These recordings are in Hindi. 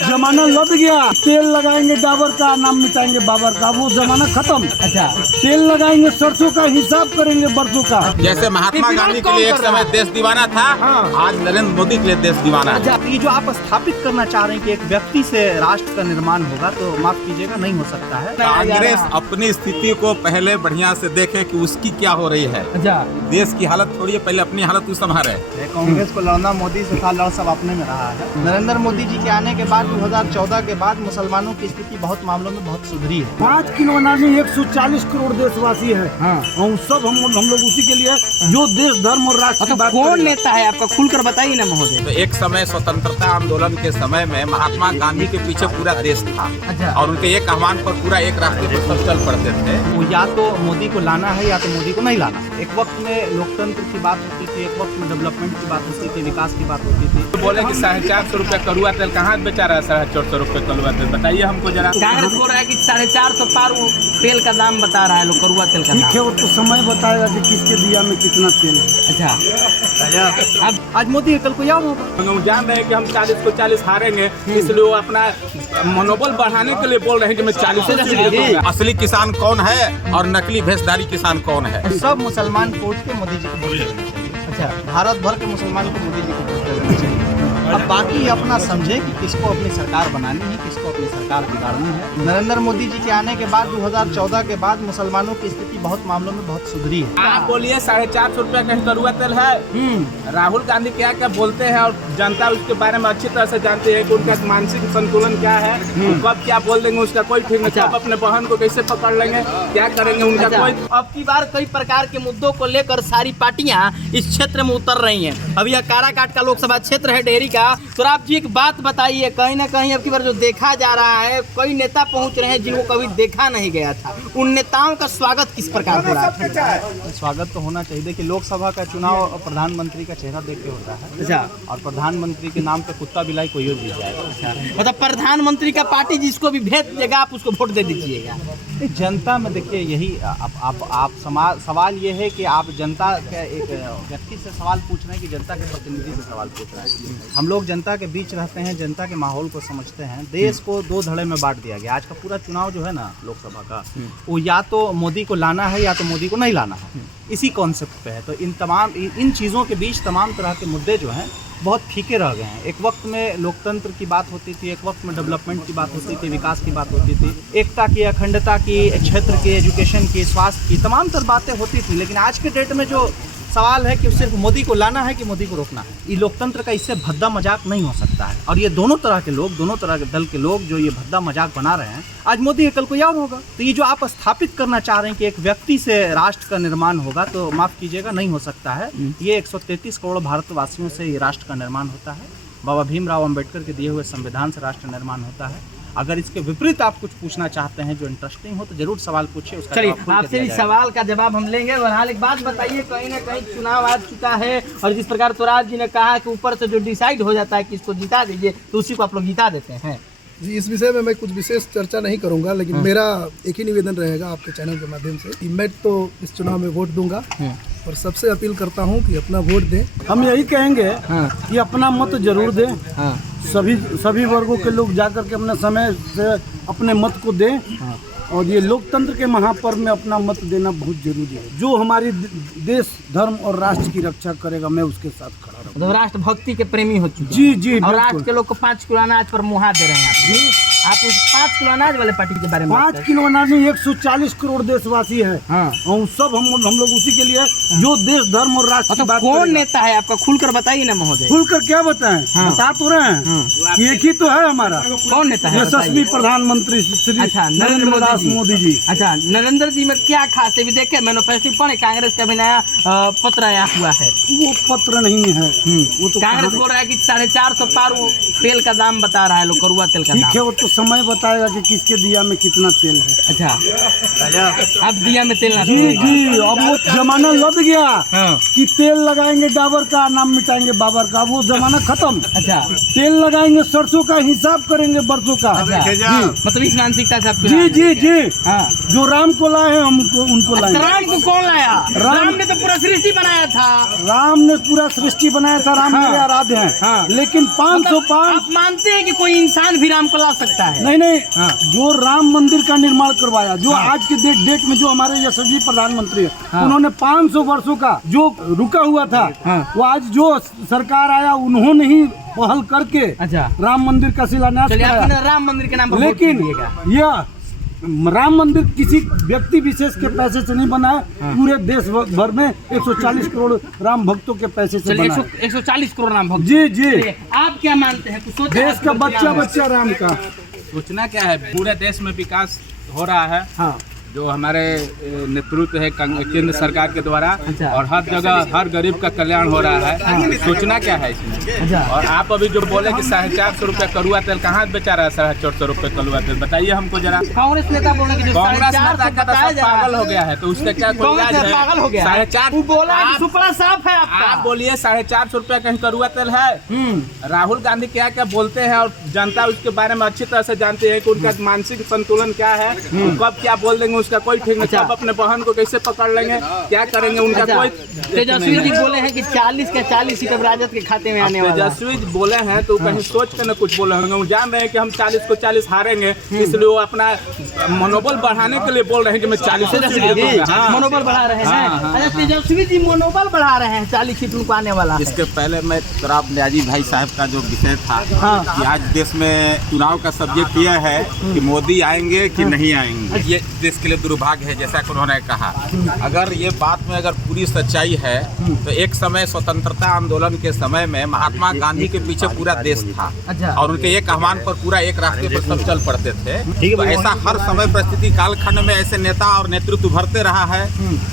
जमाना लद गया। तेल लगाएंगे डाबर का, नाम मिटाएंगे बाबर का, वो जमाना खत्म। अच्छा, तेल लगाएंगे सरसों का, हिसाब करेंगे बरसों का। जैसे महात्मा गांधी के लिए एक समय देश दीवाना था, आज नरेंद्र मोदी के लिए देश दीवाना है। अच्छा, ये जो आप स्थापित करना चाह रहे हैं कि एक व्यक्ति से राष्ट्र का निर्माण होगा, तो माफ कीजिएगा नहीं हो सकता है। कांग्रेस अपनी स्थिति को पहले बढ़िया से देखे कि उसकी क्या हो रही है। अच्छा, देश की हालत छोड़िए, पहले अपनी हालत तू संभाले। कांग्रेस को लड़ना मोदी से था, लड़ सब अपने में रहा है। नरेंद्र मोदी जी के आने के बाद 2014 के बाद मुसलमानों की स्थिति बहुत मामलों में बहुत सुधरी है। 5 किलो अनाज में 140 करोड़ देशवासी है। और सब हम लोग उसी के लिए जो देश धर्म और राष्ट्र की बात कौन करेगा। नेता है आपका, खुलकर बताइए ना महोदय। तो एक समय स्वतंत्रता आंदोलन के समय में महात्मा गांधी के पीछे पूरा देश था। अच्छा। और उनके एक आह्वान पर पूरा एक रास्ते पर सब चल पड़ते थे। वो या तो मोदी को लाना है या तो मोदी को नहीं लाना। एक वक्त में लोकतंत्र की बात होती थी, एक वक्त में डेवलपमेंट की बात होती थी, विकास की बात होती थी। तो बोले कि 450 रुपए कड़ुआ तेल कहाँ बेचा रहा है? 450 रुपए कड़ुआ तेल बताइए हमको जरा। कांग्रेस बोल रहा है कि 450 पार वो तेल का दाम बता रहा है, लोग करुआ तेल का ठीक दाम। है, वो तो समय बताएगा कि किसके दिया में कितना तेल है। अच्छा, अब आज मोदी है, कल को और होगा। हम जान रहे हैं कि हम 40 को 40 हारेंगे, इसलिए वो अपना मनोबल बढ़ाने के लिए बोल रहे हैं कि मैं 40 से जीतूंगा। असली किसान कौन है और नकली भेषधारी किसान कौन है? सब मुसलमान कोर्ट के मोदी जी को वोट देना चाहिए। अच्छा, भारत भर के मुसलमान को मोदी जी को वोट देना चाहिए। अब बाकी अपना समझे कि किसको अपनी सरकार बनानी है, किसको अपनी सरकार बिगाड़नी है। नरेंद्र मोदी जी के आने के बाद 2014 के बाद मुसलमानों की स्थिति बहुत मामलों में बहुत सुधरी है। आप बोलिए 450 रुपया का कड़ुआ तेल है। राहुल गांधी क्या क्या बोलते हैं और जनता उसके बारे में अच्छी तरह से जानती है कि उनका मानसिक संतुलन क्या है, वो कब क्या बोल देंगे उसका कोई ठीक नहीं। कब अपने बहन को कैसे पकड़ लेंगे, क्या करेंगे उनका कोई। अब की बार कई प्रकार के मुद्दों को लेकर सारी पार्टियां इस क्षेत्र में उतर रही हैं। अभी यह काराकाट का लोकसभा क्षेत्र है, डेहरी का। तो आप जी एक बात बताइए, कहीं ना कहीं अब की बार जो देखा जा रहा है, कई नेता पहुंच रहे हैं जिनको कभी देखा नहीं गया था। उन नेताओं का स्वागत किस प्रकार हो रहा है? स्वागत तो होना चाहिए कि लोकसभा का चुनाव प्रधानमंत्री का चेहरा देख के होता है। अच्छा, और प्रधानमंत्री के नाम पे कुत्ता बिलाई कोई जीत जाएगा। मतलब प्रधानमंत्री का पार्टी जिसको भी भेज देगा आप उसको वोट दे दीजिएगा। जनता में देखिए यही आप सवाल ये है कि आप जनता के एक व्यक्ति से सवाल पूछ रहे हैं कि जनता के प्रतिनिधि से सवाल पूछ रहे हैं। हम लोग जनता के बीच रहते हैं, जनता के माहौल को समझते हैं। देश को 2 धड़े में बांट दिया गया। आज का पूरा चुनाव जो है ना लोकसभा का, वो या तो मोदी को लाना है या तो मोदी को नहीं लाना है, इसी कॉन्सेप्ट पे है। तो इन चीज़ों के बीच तमाम तरह के मुद्दे जो हैं बहुत फीके रह गए हैं। एक वक्त में लोकतंत्र की बात होती थी, एक वक्त में डेवलपमेंट की बात होती थी, विकास की बात होती थी, एकता की, अखंडता की, क्षेत्र की, एजुकेशन की, स्वास्थ्य की, तमाम तरह बातें होती थी। लेकिन आज के डेट में जो सवाल है कि सिर्फ मोदी को लाना है कि मोदी को रोकना है, ये लोकतंत्र का इससे भद्दा मजाक नहीं हो सकता है। और ये दोनों तरह के लोग, दोनों तरह के दल के लोग जो ये भद्दा मजाक बना रहे हैं, आज मोदी है, कल को और होगा। तो ये जो आप स्थापित करना चाह रहे हैं कि एक व्यक्ति से राष्ट्र का निर्माण होगा, तो माफ कीजिएगा नहीं हो सकता है। ये 133 करोड़ भारतवासियों से ये राष्ट्र का निर्माण होता है। बाबा भीमराव अम्बेडकर के दिए हुए संविधान से राष्ट्र निर्माण होता है। अगर इसके विपरीत आप कुछ पूछना चाहते हैं जो इंटरेस्टिंग हो तो जरूर सवाल पूछिए। चलिए, आपसे भी सवाल का जवाब हम लेंगे। बहरहाल एक बात बताइए, कहीं ना कहीं चुनाव आ चुका है और जिस प्रकार स्वराज जी ने कहा कि ऊपर से जो डिसाइड हो जाता है कि इसको जिता दीजिए, तो उसी को आप लोग जिता देते हैं। जी, इस विषय में मैं कुछ विशेष चर्चा नहीं करूंगा, लेकिन मेरा एक ही निवेदन रहेगा आपके चैनल के माध्यम से कि मैं तो इस चुनाव में वोट दूंगा और सबसे अपील करता हूं कि अपना वोट दें। हम यही कहेंगे कि अपना मत जरूर दें। सभी वर्गों के लोग जाकर के अपने समय से अपने मत को दें। और ये लोकतंत्र के महापर्व में अपना मत देना बहुत जरूरी है। जो हमारी देश, धर्म और राष्ट्र की रक्षा करेगा, मैं उसके साथ खड़ा रहूँगा। तो राष्ट्र भक्ति के प्रेमी हो चुके जी जी, और राष्ट्र के लोग को 5 किलो अनाज पर मुहा दे रहे हैं। आप उस 5 किलो अनाज वाले पार्टी के बारे में 5 किलो अनाज में 140 करोड़ देशवासी है। और सब हम लोग उसी के लिए जो देश, धर्म और राष्ट्र की बात कौन नेता है आपका, खुलकर बताइए ना महोदय। खुलकर क्या बताएं? बता तो रहे हैं कि एक ही तो है हमारा। कौन नेता है? यशस्वी प्रधानमंत्री श्री नरेंद्र दास मोदी जी। अच्छा, नरेंद्र जी में क्या खास है? भी देखे मैनिफेस्टो पढ़े, कांग्रेस का भी नया पत्र आया हुआ है। वो पत्र नहीं है, वो तो कांग्रेस बोल रहा है कि 450 पार वो तेल का दाम बता रहा है, लोग करुआ तेल का ठीक दाम। है, वो तो समय बताएगा कि किसके दिया में कितना तेल है। अच्छा, अब दिया में तेल ना जी जी, अब वो जमाना लद गया हाँ। कि तेल लगाएंगे डाबर का, नाम मिटाएंगे बाबर का। अब वो जमाना खत्म। अच्छा, तेल लगाएंगे सरसों का, हिसाब करेंगे बरसों का। अच्छा। जी मतलब इस मानसिकता से आप जी जी जी, हाँ। जो राम को लाए हैं हमको उनको लाएंगे। राम को कौन लाया? राम ने तो पूरा सृष्टि बनाया था। राम ने पूरा सृष्टि बनाया था, राम मेरे आराध्य हैं। हाँ। लेकिन 505 आप मानते हैं कि कोई इंसान भी राम को ला सकता है? नहीं नहीं, हाँ। जो राम मंदिर का निर्माण करवाया, जो आज के डेट में जो हमारे यशस्वी प्रधानमंत्री है, हाँ। उन्होंने 500 वर्षों का जो रुका हुआ था, हाँ। वो आज जो सरकार आया उन्होंने ही पहल करके अच्छा, राम मंदिर का शिलान्यास चलिए कराया। आपने राम मंदिर के नाम पर लेकिन वोट दिएगा। यह राम मंदिर किसी व्यक्ति विशेष के पैसे से नहीं बना है, पूरे देश भर में 140 करोड़ राम भक्तों के पैसे से चलिए बना है। 140 करोड़ राम भक्त। जी जी, चलिए, आप क्या मानते हैं? कुछ सोचा देश का आपने बच्चा क्या है? बच्चा राम का। सूचना क्या है, पूरे देश में विकास हो रहा है हाँ, जो हमारे नेतृत्व है केंद्र सरकार के द्वारा, अच्छा। और हर जगह हर गरीब का कल्याण हो रहा है। सूचना क्या है इसमें? अच्छा, और आप अभी जो बोले कि 450 रुपये करुआ तेल कहाँ बेचा रहा है? 450 रुपये करुआ तेल बताइए हमको जरा। कांग्रेस नेता बोले कि जो कांग्रेस 450 नेता का तो बताया सब जा रहा है। पागल हो गया है, तो उसका क्या कोई कांग्रेस इलाज नेता है? पागल हो गया है। 450 वो बोला कि आप- सुपड़ा साफ है आपका। आप बोलिए 450 रुपये कहीं करुआ तेल है? राहुल गांधी क्या क्या बोलते हैं और जनता उसके बारे में अच्छी तरह से जानती है कि उनका मानसिक संतुलन क्या है, वो कब क्या बोल देंगे उसका कोई ठीक नहीं, अच्छा। कब अपने बहन को कैसे पकड़ लेंगे, क्या करेंगे, उनका अच्छा, कोई तेजस्वी जी बोले हैं कि 40 के 40 सीट अब राजद के खाते में आने वाला है। तेजस्वी जी बोले हैं तो कहीं सोच के न कुछ बोले होंगे। वो जान रहे हैं कि हम 40 को 40 हारेंगे, इसलिए वो अपना मनोबल बढ़ाने के लिए बोल रहे हैं कि मैं 40 तेजस्वी जी मनोबल बढ़ा रहे हैं। हाँ। अच्छा, तेजस्वी जी मनोबल बढ़ा रहे हैं, 40 सीट उनको आने वाला है। इसके पहले मैं तराब न्याजी भाई साहब का जो विषय था कि आज देश में चुनाव का सब्जेक्ट यह है कि मोदी आएंगे कि नहीं आएंगे, ये देश के लिए दुर्भाग्य है, जैसा कि उन्होंने कहा। अगर ये बात में अगर पूरी सच्चाई है तो एक समय स्वतंत्रता आंदोलन के समय में महात्मा गांधी के पीछे पूरा देश था। अच्छा। और उनके एक आह्वान पर पूरा एक रास्ते पर सब चल पड़ते थे। तो ऐसा हर समय परिस्थिति कालखंड में ऐसे नेता और नेतृत्व उभरते रहा है।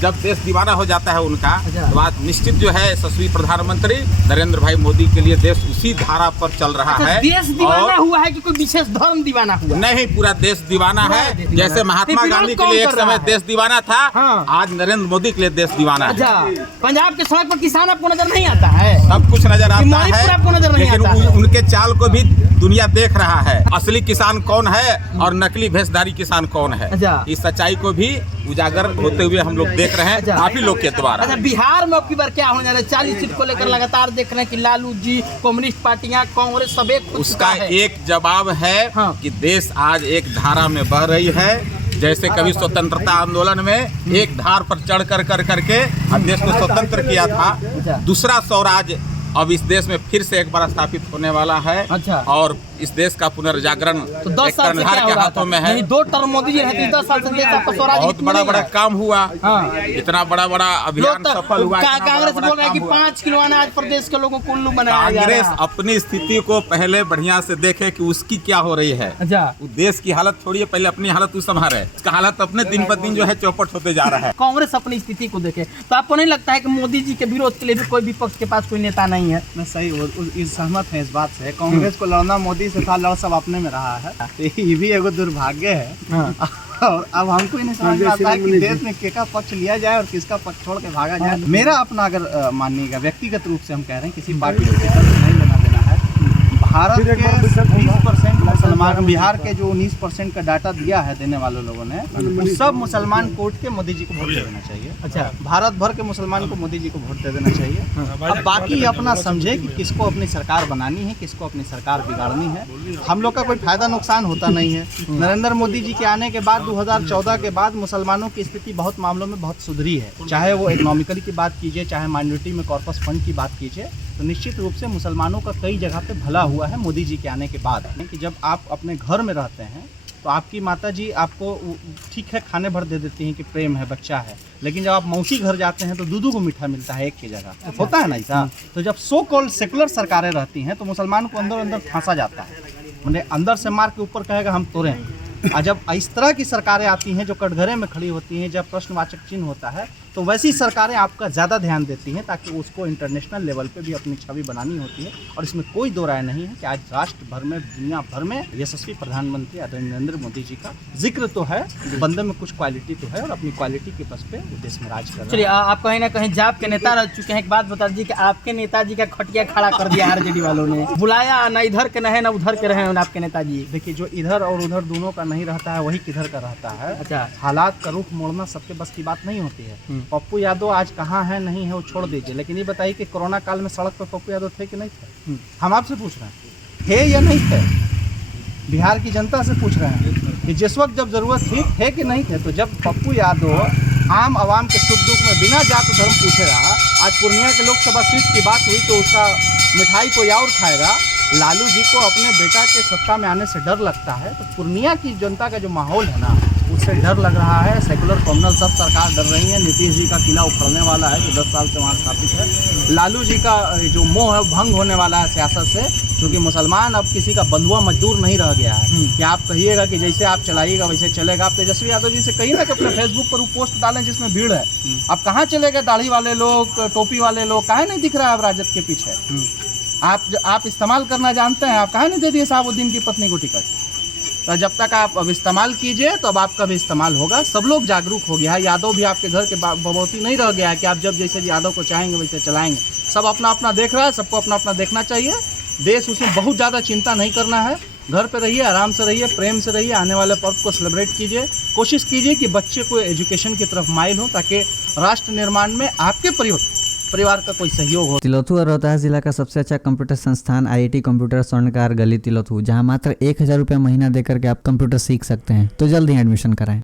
जब देश दीवाना हो जाता है उनका, तो आज निश्चित जो है यशस्वी प्रधानमंत्री नरेंद्र भाई मोदी के लिए देश उसी धारा पर चल रहा अच्छा, है। देश दीवाना और हुआ है कि कोई विशेष धर्म दीवाना हुआ? नहीं, पूरा देश दीवाना पूरा है। देश दीवाना जैसे है। महात्मा फिर गांधी के विरोध लिए एक कौन कर समय रहा है? देश दीवाना था, हाँ। आज नरेंद्र मोदी के लिए देश दीवाना है। अच्छा, पंजाब के सड़क पर किसान आपको नजर नहीं आता है? सब कुछ नजर आता मणिपुर आपको नजर है, नहीं लेकिन आता है। उनके चाल को भी दुनिया देख रहा है। असली किसान कौन है और नकली भेषधारी किसान कौन है, अच्छा। इस सच्चाई को भी उजागर होते हुए हम लोग देख रहे हैं अच्छा। आप ही लोग के द्वारा। अच्छा, बिहार में अब की बार क्या होने जा रहा है? 40 सीट को लेकर लगातार देख रहे हैं कि लालू जी, कम्युनिस्ट पार्टियां, कांग्रेस सब एक खुद उसका है। एक जवाब है हाँ। कि देश आज एक धारा में बह रही है। जैसे कभी स्वतंत्रता आंदोलन में एक धार पर चढ़ कर करके अब देश को स्वतंत्र किया था। दूसरा स्वराज अब इस देश में फिर से एक बार स्थापित होने वाला है। अच्छा। और इस देश का पुनर्जागरण तो 10 एक साल से कर्णधार क्या के हो रहा हाथों था? में है। नहीं, 2 टर्म मोदी जी रहते, 10 साल से देश आपका स्वराज बहुत बड़ा बड़ा काम हुआ, हाँ। इतना बड़ा बड़ा अभियान सफल हुआ, इतना कांग्रेस बड़ा बोल रहा है कि काम हुआ। 5 किलो अनाज प्रदेश के लोगों को उल्लू बनाया जा कांग्रेस रहा है। अपनी स्थिति को पहले बढ़िया से देखे कि उसकी क्या हो रही है। अच्छा, वो देश की हालत छोड़िए, पहले अपनी हालत तो संभाले। उसका हालत अपने दिन पर दिन जो है चौपट होते जा रहा है। कांग्रेस अपनी स्थिति को देखे तो आपको नहीं लगता है कि मोदी जी के विरोध के लिए भी कोई विपक्ष के पास कोई नेता नहीं है? मैं सही सहमत है इस बात से। कांग्रेस को लड़ना मोदी से था, लड़ सब अपने में रहा है, तो ये भी एगो दुर्भाग्य है। हाँ। और अब हमको ही नहीं समझ में आता है कि देश में किसका पक्ष लिया जाए और किसका पक्ष छोड़ के भागा जाए। मेरा अपना अगर मानिएगा व्यक्तिगत रूप से हम कह रहे हैं, किसी पार्टी को टिकट नहीं लेना देना है। भारत के 20% मुसलमान, बिहार के जो 19% का डाटा दिया है देने वाले लोगों ने, वो सब मुसलमान कोर्ट के मोदी जी को वोट दे देना चाहिए। अच्छा, भारत भर के मुसलमान को मोदी जी को वोट दे देना चाहिए। अब बाकी अपना समझे कि किसको अपनी सरकार बनानी है, किसको अपनी सरकार बिगाड़नी है। हम लोग का कोई फायदा नुकसान होता नहीं है। नरेंद्र मोदी जी के आने के बाद 2014 के बाद मुसलमानों की स्थिति बहुत मामलों में बहुत सुधरी है। चाहे वो इकोनॉमिकली की बात कीजिए, चाहे माइनॉरिटी में कॉर्पस फंड की बात कीजिए, तो निश्चित रूप से मुसलमानों का कई जगह पे भला हुआ है मोदी जी के आने के बाद। कि जब आप अपने घर में रहते हैं तो आपकी माता जी आपको ठीक है खाने भर दे देती हैं कि प्रेम है, बच्चा है, लेकिन जब आप मौसी घर जाते हैं तो दूधू को मीठा मिलता है एक की जगह, होता है ना ऐसा। तो जब सो कॉल्ड सेकुलर सरकारें रहती हैं तो मुसलमान को अंदर अंदर फांसा जाता है, मैंने अंदर से मार के ऊपर कहेगा हम तोड़े। और जब इस तरह की सरकारें आती हैं जो कटघरे में खड़ी होती हैं, जब प्रश्नवाचक चिन्ह होता है, तो वैसी सरकारें आपका ज़्यादा ध्यान देती हैं, ताकि उसको इंटरनेशनल लेवल पे भी अपनी छवि बनानी होती है। और इसमें कोई दो राय नहीं है कि आज राष्ट्र भर में, दुनिया भर में यशस्वी प्रधानमंत्री आदरणीय नरेंद्र मोदी जी का जिक्र तो है, बंदे में कुछ क्वालिटी तो है, और अपनी क्वालिटी के बस पे वो देश में राज कर रहे चलिए हैं। आप कहीं ना कहीं जाप के नेता रह चुके हैं। एक बात बता दीजिए कि आपके नेताजी का खटिया खड़ा कर दिया आरजेडी वालों ने, बुलाया ना इधर के रहे ना उधर के रहे आपके नेताजी। देखिए, जो इधर और उधर दोनों का नहीं रहता है वही किधर का रहता है। अच्छा। हालात का रुख मोड़ना सबके बस की बात नहीं होती है। पप्पू यादव आज कहाँ है नहीं है वो छोड़ दीजिए, लेकिन ये बताइए कि कोरोना काल में सड़क पर पप्पू यादव थे कि नहीं थे? हम आपसे पूछ रहे हैं, थे या नहीं थे? बिहार की जनता से पूछ रहे हैं कि जिस वक्त जब जरूरत थी थे कि नहीं थे? तो जब पप्पू यादव आम आवाम के सुख दुख में बिना जात धर्म पूछे रहा, आज पूर्णिया के लोकसभा सीट की बात हुई तो उसका मिठाई कोई और खाएगा। लालू जी को अपने बेटा के सत्ता में आने से डर लगता है, तो पूर्णिया की जनता का जो माहौल है ना, उससे डर लग रहा है। सेकुलर कम्युनल सब सरकार डर रही है। नीतीश जी का किला उखड़ने वाला है जो 10 साल से वहाँ स्थापित है। लालू जी का जो मोह है भंग होने वाला है सियासत से, क्योंकि मुसलमान अब किसी का बंधुआ मजदूर नहीं रह गया है कि आप कहिएगा कि जैसे आप चलाइएगा वैसे चलेगा। आप तेजस्वी यादव जी से कहिए ना कि अपने फेसबुक पर वो पोस्ट डालें जिसमें भीड़ है। अब कहाँ चले गए दाढ़ी वाले लोग, टोपी वाले लोग? काहे नहीं दिख रहा है अब राजद के पीछे? आप इस्तेमाल करना जानते हैं, आप काहे नहीं दे दिए साहबुद्दीन की पत्नी को टिकट? तो जब तक आप अब इस्तेमाल कीजिए तो अब आपका भी इस्तेमाल होगा। सब लोग जागरूक हो गया है। यादव भी आपके घर के बबौती नहीं रह गया है कि आप जब जैसे यादव को चाहेंगे वैसे चलाएंगे। सब अपना अपना देख रहा है, सबको अपना अपना देखना चाहिए। देश उसमें बहुत ज़्यादा चिंता नहीं करना है। घर पे रहिए, आराम से रहिए, प्रेम से रहिए। आने वाले पर्व को सेलिब्रेट कीजिए। कोशिश कीजिए कि बच्चे को एजुकेशन की तरफ माइल हो, ताकि राष्ट्र निर्माण में आपके परिवार का कोई सहयोग हो। तिलोथू और रोहतास जिला का सबसे अच्छा कंप्यूटर संस्थान IIT कंप्यूटर स्वर्णकार गली तिलोथू, जहां मात्र 1000 रुपये महीना देकर के आप कंप्यूटर सीख सकते हैं। तो जल्द ही एडमिशन कराएं।